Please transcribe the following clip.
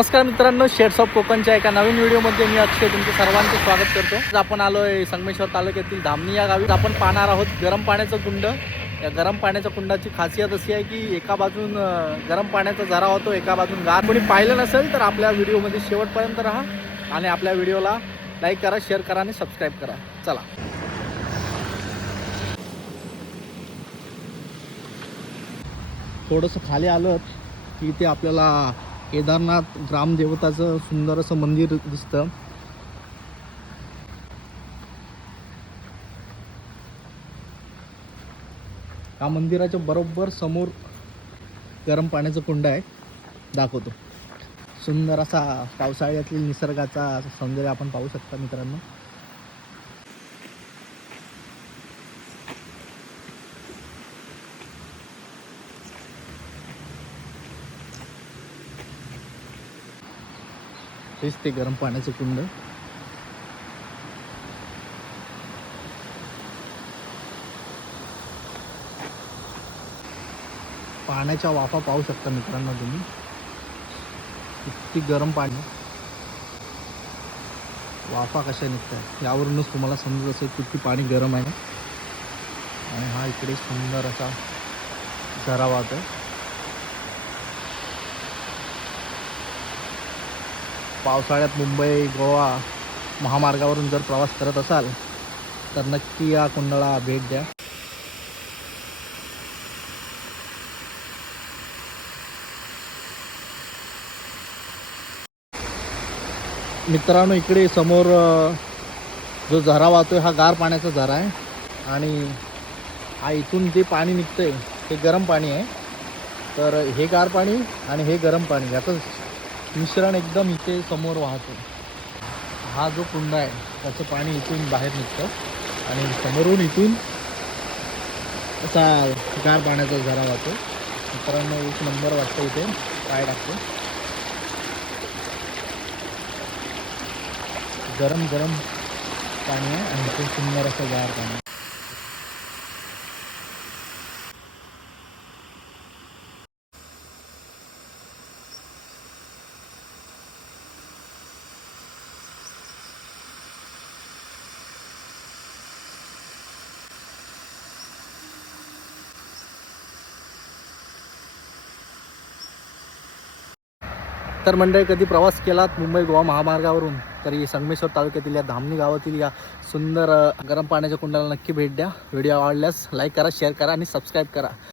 नमस्कार मित्रांनो, shades of कोकणच्या एका नवीन व्हिडिओमध्ये मी अक्षय तुमचं सर्वांचं स्वागत करतो. आज आपण आलोय संगमेश्वर तालुक्यातील धामणी या गावी. आपण पाहणार आहोत गरम पाण्याचं कुंड. या गरम पाण्याच्या कुंडाची खासियत अशी आहे की एका बाजून गरम पाण्याचा झरा होतो, एका बाजून गार. कोणी पाहिलं नसेल तर आपल्या व्हिडिओमध्ये शेवटपर्यंत राहा आणि आपल्या व्हिडिओला लाईक करा, शेअर करा आणि सबस्क्राईब करा. चला, थोडंसं खाली आलं की इथे आपल्याला केदारनाथ ग्रामदेवताचं सुंदर असं मंदिर दिसतं. या मंदिराच्या बरोबर समोर गरम पाण्याचं कुंड आहे, दाखवतो. सुंदर असा पावसाळ्यातील निसर्गाचा सौंदर्य आपण पाहू शकता मित्रांनो. हेच ते गरम पाण्याचं कुंड. पाण्याच्या वाफा पाहू शकता मित्रांनो तुम्ही, किती गरम पाणी, वाफा कशा निघतात यावरूनच तुम्हाला समजत असेल किती पाणी गरम आहे. आणि हा इकडे सुंदर असा झरा वाहतोय. पावसाळ्यात मुंबई गोवा महामार्गावरून जर प्रवास करत असाल तर नक्की या कुंडाला भेट द्या. मित्रांनो, इकडे समोर जो झरा वाहतोय हा गार पाण्याचा झरा आहे आणि हा इथून जे पाणी निघतंय ते गरम पाणी आहे. तर हे गार पाणी आणि हे गरम पाणी याचं मिश्रण एकदम इथे समोर वाहतं. हा जो कुंड आहे त्याचं पाणी इथून बाहेर निघतं आणि समोरून इथून असा गार पाण्याचा झरा वाहतो. मित्रांनो, एक नंबर वाटतं. इथे पाय टाकतो. गरम गरम पाणी आहे आणि इथे सुंदर असं गार पाणी. तर मंडळी, कधी प्रवास केलात मुंबई गोवा महामार्गावरून तरी संगमेश्वर तालुक्यातील या धामणी गावातील या सुंदर गरम पाण्याच्या कुंडाला नक्की भेट द्या. व्हिडिओ आवडल्यास लाईक करा, शेअर करा आणि सबस्क्राईब करा.